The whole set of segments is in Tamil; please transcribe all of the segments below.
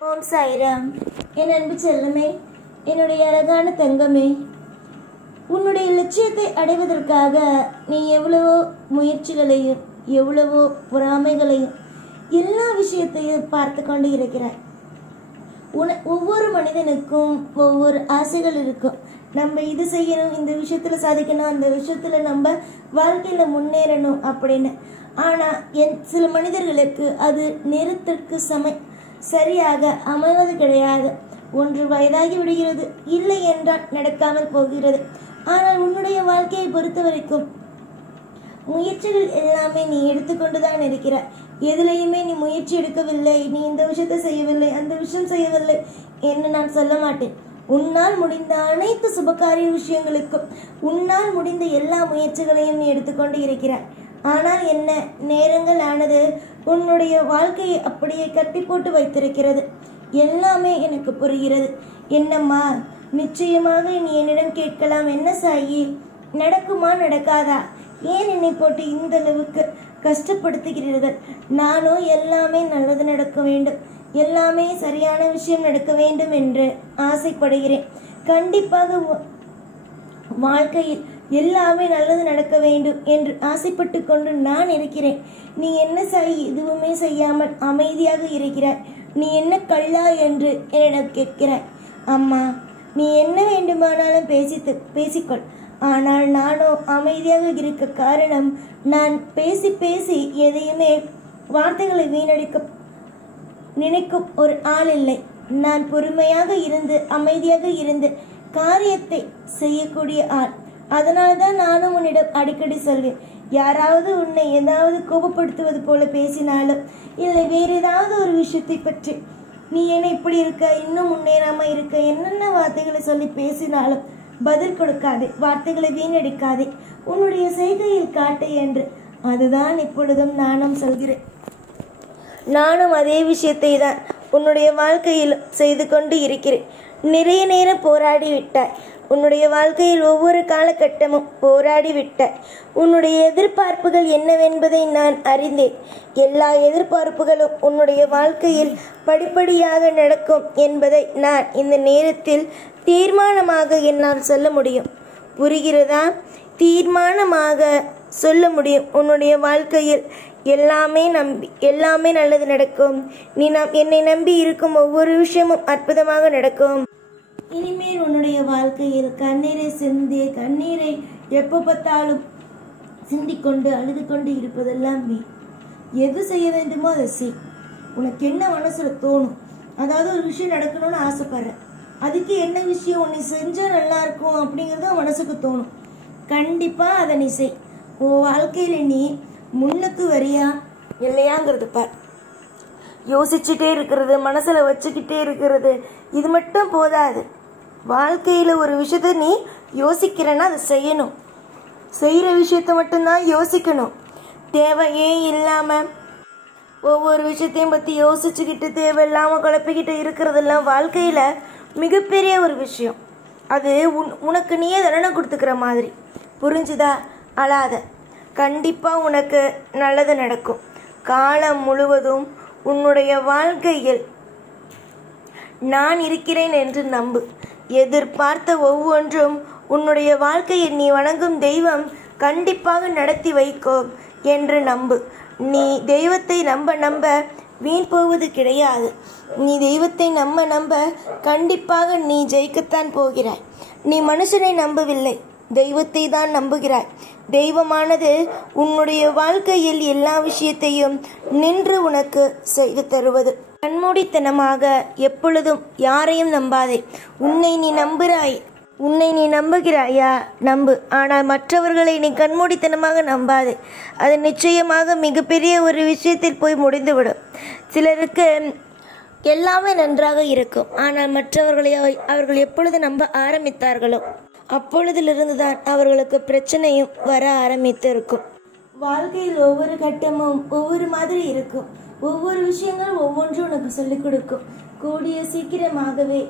ஓம் சாய்ராம். என் அன்பு செல்லமே, என்னுடைய அழகான தங்கமே, உன்னுடைய லட்சியத்தை அடைவதற்காக நீ எவ்வளவோ முயற்சிகளையும் எவ்வளவோ பொறாமைகளையும் எல்லா விஷயத்தையும் பார்த்து கொண்டு இருக்கிறாய். ஒவ்வொரு மனிதனுக்கும் ஒவ்வொரு ஆசைகள் இருக்கும். நம்ம இது செய்யணும், இந்த விஷயத்துல சாதிக்கணும், அந்த விஷயத்துல நம்ம வாழ்க்கையில முன்னேறணும் அப்படின்னு. ஆனா சில மனிதர்களுக்கு அது நேரத்திற்கு சரியாக அமைவது கிடையாது. ஒன்று வயதாகி விடுகிறது, இல்லை என்றால் நடக்காமல் போகிறது. ஆனால் உன்னுடைய வாழ்க்கையை பொறுத்த வரைக்கும் முயற்சிகள் எல்லாமே நீ எடுத்துக்கொண்டுதான் இருக்கிறாய். எதுலையுமே நீ முயற்சி எடுக்கவில்லை, நீ இந்த விஷயத்தை செய்யவில்லை, அந்த விஷயம் செய்யவில்லை என்று நான் சொல்ல மாட்டேன். உன்னால் முடிந்த அனைத்து சுபகாரிய விஷயங்களுக்கும் உன்னால் முடிந்த எல்லா முயற்சிகளையும் நீ எடுத்துக்கொண்டு இருக்கிறாய். ஆனால் என்ன, நேரங்கள் ஆனது உன்னுடைய வாழ்க்கையை அப்படியே கட்டி போட்டு வைத்திருக்கிறது. எல்லாமே எனக்கு புரிகிறது. என்னம்மா, நிச்சயமாக நீ என்னிடம் கேட்கலாம், என்ன சாயி, நடக்குமா நடக்காதா, ஏன் என்னை போட்டு இந்த அளவுக்கு கஷ்டப்படுத்துகிறீர்கள்? நானும் எல்லாமே நல்லது நடக்க வேண்டும், எல்லாமே சரியான விஷயம் நடக்க வேண்டும் என்று ஆசைப்படுகிறேன். கண்டிப்பாக வாழ்க்கையில் எல்லாமே நல்லது நடக்க வேண்டும் என்று ஆசைப்பட்டு கொண்டு நான் இருக்கிறேன். நீ என்ன சாய் எதுவுமே செய்யாமல் அமைதியாக இருக்கிறாய்? நீ என்ன கள்ளா என்று என்னிடம் கேட்கிறாய். அம்மா, நீ என்ன வேண்டுமானாலும் பேசிக்கொள். ஆனால் நானோ அமைதியாக இருக்க காரணம், நான் பேசி பேசி எதையுமே வார்த்தைகளை வீணடிக்க நினைக்கும் ஒரு ஆள் இல்லை. நான் பொறுமையாக இருந்து அமைதியாக இருந்து காரியத்தை செய்யக்கூடிய ஆள். அதனால்தான் நானும் உன்னிடம் அடிக்கடி சொல்வேன், யாராவது உன்னை ஏதாவது கோபப்படுத்துவது போல பேசினாலும் இல்லை வேற ஏதாவது ஒரு விஷயத்தை பற்றி நீ என்ன இப்படி இருக்க, இன்னும் முன்னேறாம இருக்க, என்னென்ன வார்த்தைகளை சொல்லி பேசினாலும் பதில் கொடுக்காதே, வார்த்தைகளை வீணடிக்காதே, உன்னுடைய செய்கையில் காட்டு என்று. அதுதான் இப்பொழுதும் நானும் சொல்கிறேன். நானும் அதே விஷயத்தை தான் உன்னுடைய வாழ்க்கையில் செய்து கொண்டு இருக்கிறேன். நிறைய நேரம் போராடி விட்டாய். உன்னுடைய வாழ்க்கையில் ஒவ்வொரு காலகட்டமும் போராடி விட்டாய். உன்னுடைய எதிர்பார்ப்புகள் என்னவென்பதை நான் அறிந்தேன். எல்லா எதிர்பார்ப்புகளும் உன்னுடைய வாழ்க்கையில் படிப்படியாக நடக்கும் என்பதை நான் இந்த நேரத்தில் தீர்மானமாக என்னால் சொல்ல முடியும். புரிகிறதா? தீர்மானமாக சொல்ல முடியும். உன்னுடைய வாழ்க்கையில் எல்லாமே நல்லது நடக்கும். நீ என்னை நம்பி இருக்கும் ஒவ்வொரு விஷயமும் அற்புதமாக நடக்கும். இனிமேல் உன்னுடைய வாழ்க்கையில் கண்ணீரை எப்போ பார்த்தாலும் சிந்திக்கொண்டு அழுது கொண்டு இருப்பதெல்லாம் எது செய்ய வேண்டுமோ அதை செய். உனக்கு என்ன மனசுல தோணும், அதாவது ஒரு விஷயம் நடக்கணும்னு ஆசைப்படுற, அதுக்கு என்ன விஷயம் உன்னை செஞ்சா நல்லா இருக்கும் அப்படிங்கிறது மனசுக்கு தோணும். கண்டிப்பா அதை நீ செய். உன் வாழ்க்கையில நீ முன்னுக்கு வரியா இல்லையாங்கிறது பார். யோசிச்சுட்டே இருக்கிறது, மனசுல வச்சுக்கிட்டே இருக்கிறது, இது மட்டும் போதாது. வாழ்க்கையில ஒரு விஷயத்த நீ யோசிக்கிறன்னா அதை செய்யணும். செய்யற விஷயத்த மட்டும்தான் யோசிக்கணும். தேவையே இல்லாம ஒவ்வொரு விஷயத்தையும் பத்தி யோசிச்சுக்கிட்டு தேவையில்லாம குழப்பிக்கிட்டு இருக்கிறதெல்லாம் வாழ்க்கையில மிகப்பெரிய ஒரு விஷயம். அது உனக்கு நீயே தண்டனை கொடுத்துக்கிற மாதிரி. புரிஞ்சுதா? அழாத. கண்டிப்பா உனக்கு நல்லது நடக்கும். காலம் முழுவதும் உன்னுடைய வாழ்க்கையில் நான் இருக்கிறேன் என்று நம்பு. எதிர்பார்த்த ஒவ்வொன்றும் உன்னுடைய வாழ்க்கையில் நீ வணங்கும் தெய்வம் கண்டிப்பாக நடத்தி வைக்கும் என்று நம்பு. நீ தெய்வத்தை நம்ப வீண் போவது கிடையாது. நீ தெய்வத்தை நம்ப கண்டிப்பாக நீ ஜெயிக்கத்தான் போகிறாய். நீ மனுஷனை நம்பவில்லை, தெய்வத்தை தான் நம்புகிறாய். தெய்வமானது உன்னுடைய வாழ்க்கையில் எல்லா விஷயத்தையும் நின்று உனக்கு செய்து தருவது. கண்மூடித்தனமாக எப்பொழுதும் யாரையும் நம்பாதே. உன்னை நீ நம்புகிறாயா? நம்பு. ஆனால் மற்றவர்களை நீ கண்மூடித்தனமாக நம்பாதே. அது நிச்சயமாக மிகப்பெரிய ஒரு விஷயத்தில் போய் முடிந்துவிடும். சிலருக்கு எல்லாமே நன்றாக இருக்கும், ஆனால் மற்றவர்களை அவர்கள் எப்பொழுது நம்ப ஆரம்பித்தார்களோ அப்பொழுதிலிருந்து தான் அவர்களுக்கு பிரச்சனையும் வர ஆரம்பித்து இருக்கும். வாழ்க்கையில் ஒவ்வொரு கட்டமும் ஒவ்வொரு மாதிரி இருக்கும். ஒவ்வொரு விஷயங்களும் ஒவ்வொன்றும் உனக்கு சொல்லிக் கொடுக்கும். கூடிய சீக்கிரமாகவே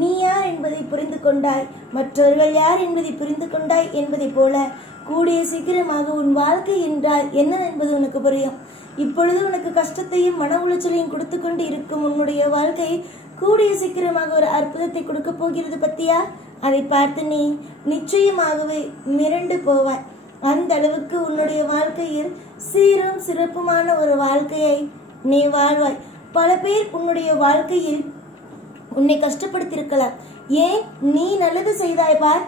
நீ யார் என்பதை புரிந்து கொண்டாய், மற்றவர்கள் யார் என்பதை புரிந்து கொண்டாய் என்பதை போல கூடிய சீக்கிரமாக உன் வாழ்க்கை என்றால் என்ன என்பது உனக்கு புரியும். இப்பொழுது உனக்கு கஷ்டத்தையும் மன உளைச்சலையும் கொடுத்து கொண்டு இருக்கும் உன்னுடைய வாழ்க்கை கூடிய சீக்கிரமாக ஒரு அற்புதத்தை கொடுக்க போகிறது பத்தியா? அதை பார்த்து நீ நிச்சயமாகவே மிரண்டு போவாய். அந்த அளவுக்கு உன்னுடைய வாழ்க்கையில் சீரும் சிறப்புமான ஒரு வாழ்க்கையை நீ வாழ்வாய். பல பேர் உன்னுடைய வாழ்க்கையில் உன்னை கஷ்டப்படுத்தியிருக்கலாம். ஏன், நீ நல்லது செய்தாய் பார்,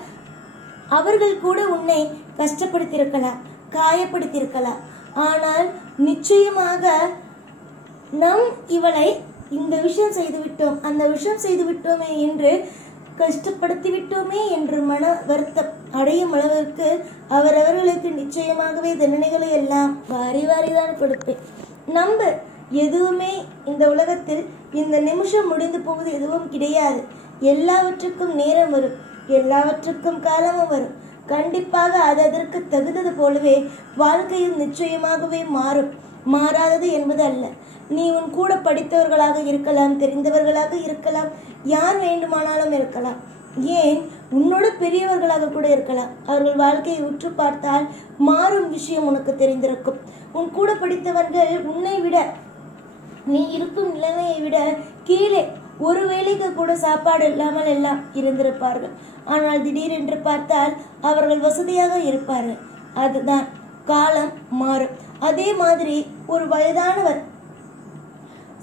அவர்கள் கூட உன்னை கஷ்டப்படுத்தியிருக்கலாம், காயப்படுத்தியிருக்கலாம். ஆனால் நிச்சயமாக இவளை இந்த விஷயம் செய்து விட்டோம், அந்த விஷயம் செய்து விட்டோமே என்று கஷ்டப்படுத்தி விட்டோமே என்று மன வருத்தம் அடையும் அளவிற்கு அவரவர்களுக்கு நிச்சயமாகவே தண்டனைகளை எல்லாம் வாரி வாரிதான் கொடுப்பேன். நம்பு, எதுவுமே இந்த உலகத்தில் இந்த நிமிஷம் முடிந்து போவது எதுவும் கிடையாது. எல்லாவற்றுக்கும் நேரம் வரும், எல்லாவற்றுக்கும் காலமும் வரும். கண்டிப்பாக அது அதற்கு தகுந்தது போலவே வாழ்க்கையும் நிச்சயமாகவே மாறும். மாறாதது என்பது அல்ல. நீ உன் கூட படித்தவர்களாக இருக்கலாம், தெரிந்தவர்களாக இருக்கலாம், யார் வேண்டுமானாலும் இருக்கலாம், ஏன் உன்னோட பெரியவர்களாக கூட இருக்கலாம். அவர்கள் வாழ்க்கையை உற்று பார்த்தால் மாறும் விஷயம் உனக்கு தெரிந்திருக்கும். உன் கூட படித்தவர்கள் உன்னை விட, நீ இருக்கும் நிலைமையை விட கீழே ஒரு வேளைக்கு கூட சாப்பாடு இல்லாமல் எல்லாம் இருந்திருப்பார்கள். ஆனால் திடீரென்று பார்த்தால் அவர்கள் வசதியாக இருப்பார்கள். அதுதான் காலம் மாறும். அதே மாதிரி ஒரு வயதானவர்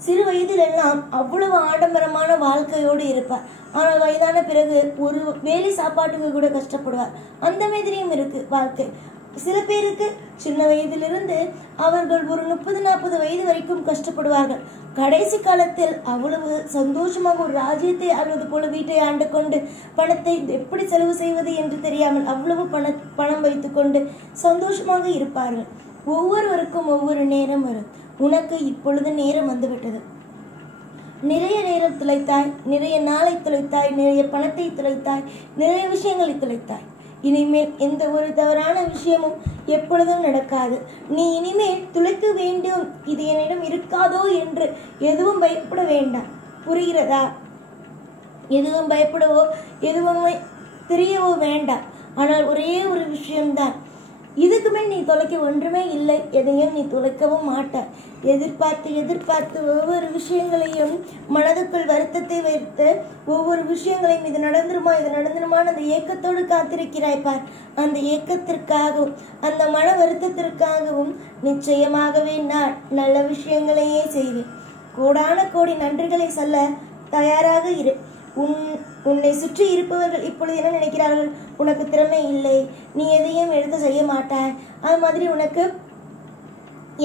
சிறு வயதிலெல்லாம் அவ்வளவு ஆடம்பரமான வாழ்க்கையோடு இருப்பார். ஆனால் வயதான பிறகு ஒரு வேலை சாப்பாட்டுக்கு கூட கஷ்டப்படுவார். அந்த மாதிரியும் இருக்கு வாழ்க்கை. சில பேருக்கு சின்ன வயதிலிருந்து அவர்கள் ஒரு 30-40 வயது வரைக்கும் கஷ்டப்படுவார்கள். கடைசி காலத்தில் அவ்வளவு சந்தோஷமாக ஒரு ராஜ்யத்தை ஆள்வது போல வீட்டை ஆண்டு கொண்டு பணத்தை எப்படி செலவு செய்வது என்று தெரியாமல் அவ்வளவு பணம் வைத்துக் கொண்டு சந்தோஷமாக இருப்பார்கள். ஒவ்வொருவருக்கும் ஒவ்வொரு நேரம் வரும். உனக்கு இப்பொழுது நேரம் வந்துவிட்டது. நிறைய நேரம் துளைத்தாய், நிறைய நாளை துளைத்தாய், நிறைய பணத்தை துளைத்தாய், நிறைய விஷயங்களை துளைத்தாய். இனிமேல் எந்த ஒரு தவறான விஷயமும் எப்பொழுதும் நடக்காது. நீ இனிமேல் துளைக்க வேண்டும், இது என்னிடம் இருக்காதோ என்று எதுவும் பயப்பட வேண்டாம். புரிகிறதா? எதுவும் பயப்படவோ எதுவும் தெரியவோ வேண்டாம். ஆனால் ஒரே ஒரு விஷயம்தான், இதுக்கு மேல் நீ தொலைக்க ஒன்றுமே இல்லை, எதையும் நீ தொலைக்கவும் மாட்டாய். எதிர்பார்த்து ஒவ்வொரு விஷயங்களையும் மனதுக்குள் வருத்தத்தை வைத்து ஒவ்வொரு விஷயங்களையும் இது நடந்துருமான்னு அந்த ஏக்கத்தோடு காத்திருக்கிறாய் பார். அந்த ஏக்கத்திற்காகவும் அந்த மன வருத்தத்திற்காகவும் நிச்சயமாகவே நான் நல்ல விஷயங்களையே செய்வேன். கோடான கோடி நன்றிகளை சொல்ல தயாராக இரு. உன்னை சுற்றி இருப்பவர்கள் இப்பொழுது என்ன நினைக்கிறார்கள்? உனக்கு திறமை இல்லை, நீ எதையும் எடுத்து செய்ய மாட்டாய், அது மாதிரி உனக்கு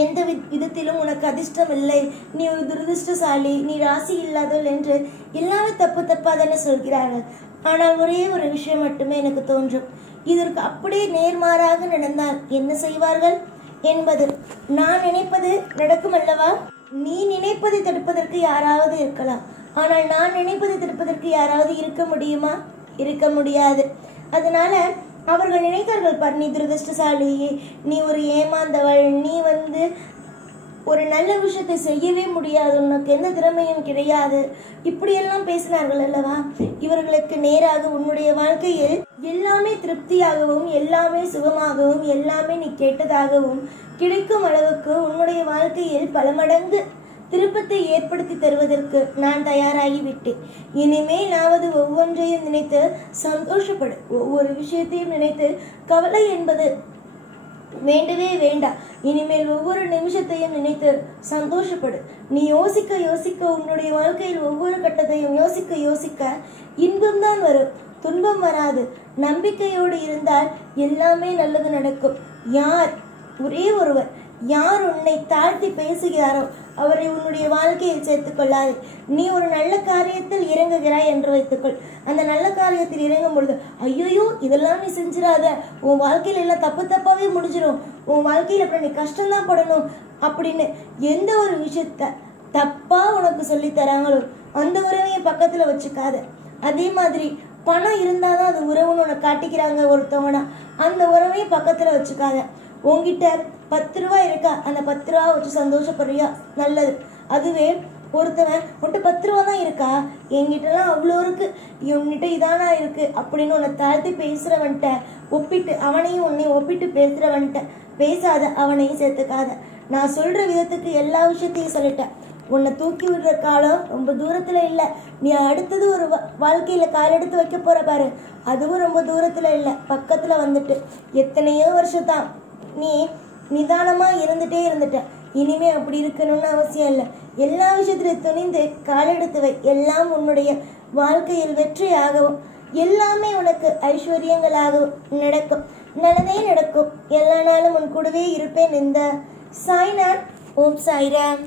எந்த விதத்திலும் உனக்கு அதிர்ஷ்டம் இல்லை, நீ ஒரு துரதிருஷ்டசாலி, நீ ராசி இல்லாதவள் என்று எல்லாமே தப்பா தானே சொல்கிறார்கள். ஆனால் ஒரே ஒரு விஷயம் மட்டுமே எனக்கு தோன்றும், இதற்கு அப்படியே நேர்மாறாக நடந்தால் என்ன செய்வார்கள் என்பது. நான் நினைப்பது நடக்கும் அல்லவா? நீ நினைப்பதை தடுப்பதற்கு யாராவது இருக்கலாம், ஆனால் நான் நினைப்பதை தடுப்பதற்கு யாராவது இருக்க முடியுமா? இருக்க முடியாது. அதனால அவர்கள் நினைத்தார்கள் பார், நீ துரதிருஷ்டசாலி, நீ ஒரு ஏமாந்தவள், நீ ஒரு நல்ல விஷயத்தை செய்யவே முடியாது, உனக்கு எந்த திறமையும் கிடையாது, இப்படியெல்லாம் பேசினார்கள் அல்லவா? இவர்களுக்கு நேராக உன்னுடைய வாழ்க்கையில் எல்லாமே திருப்தியாகவும் எல்லாமே சுகமாகவும் எல்லாமே நீ கேட்டதாகவும் கிடைக்கும் அளவுக்கு உன்னுடைய வாழ்க்கையில் பல மடங்கு திருப்பத்தை ஏற்படுத்தி தருவதற்கு நான் தயாராகிவிட்டேன். இனிமேலாவது ஒவ்வொன்றையும் நினைத்து சந்தோஷப்படு. ஒவ்வொரு விஷயத்தையும் நினைத்து கவலை என்பது வேண்டவே வேண்டாம். இனிமேல் ஒவ்வொரு நிமிஷத்தையும் நினைத்து சந்தோஷப்படு. நீ யோசிக்க யோசிக்க உன்னுடைய வாழ்க்கையில் ஒவ்வொரு கட்டத்தையும் யோசிக்க யோசிக்க இன்பம்தான் வரும், துன்பம் வராது. நம்பிக்கையோடு இருந்தால் எல்லாமே நல்லது நடக்கும். ஒரே ஒருவர் யார் உன்னை தாழ்த்தி பேசுகிறாரோ அவரை உன்னுடைய வாழ்க்கையில் சேர்த்துக் கொள்ளாது. நீ ஒரு நல்ல காரியத்தில் இறங்குகிறாய் என்று வைத்துக்கொள். அந்த நல்ல காரியத்தில் இறங்கும் பொழுது ஐயோ இதெல்லாம் நீ செஞ்சிடாத, உன் வாழ்க்கையில எல்லாம் தப்பாவே முடிஞ்சிடும், உன் வாழ்க்கையில அப்புறம் நீ கஷ்டம்தான் படணும் அப்படின்னு எந்த ஒரு விஷயத்த தப்பா உனக்கு சொல்லி தராங்களோ அந்த உறவையை பக்கத்துல வச்சுக்காத. அதே மாதிரி பணம் இருந்தாதான் அது உறவுன்னு உனக்கு காட்டிக்கிறாங்க ஒருத்தவனா, அந்த உறவையும் பக்கத்துல வச்சுக்காத. உங்ககிட்ட 10 ரூபாய் இருக்கா, அந்த 10 ரூபா வச்சு சந்தோஷப்படுறியா? நல்லது. அதுவே ஒருத்தவன் உன்கிட்ட 10 ரூபா தான் இருக்கா, என்கிட்டலாம் அவ்வளோ இருக்கு, உன்கிட்ட இதானா இருக்கு அப்படின்னு உன்னை தாழ்த்தி பேசுறவன்ட்ட ஒப்பிட்டு அவனையும் உன்னையும் ஒப்பிட்டு பேசுறவன்ட்ட பேசாத, அவனையும் சேர்த்துக்காத. நான் சொல்ற விதத்துக்கு எல்லா விஷயத்தையும் சொல்லிட்டேன். உன்னை தூக்கி விடுற காலம் ரொம்ப தூரத்துல இல்லை. நீ அடுத்தது ஒரு வாழ்க்கையில காலெடுத்து வைக்க போற பாரு, அதுவும் ரொம்ப தூரத்துல இல்லை, பக்கத்துல வந்துட்டு. எத்தனையோ வருஷத்தான் நீ நிதானமா இருந்துட்ட. இனிமே அப்படி இருக்கணும்னு அவசியம் இல்லை. எல்லா விஷயத்திலும் துணிந்து காலெடுத்து வை. எல்லாம் உன்னுடைய வாழ்க்கையில் வெற்றியாகவும் எல்லாமே உனக்கு ஐஸ்வர்யங்களாகவும் நடக்கும். நல்லதே நடக்கும். எல்லா நாளும் உன் கூடவே இருப்பேன். இந்த சாய்நாத். ஓம் சாய்ராம்.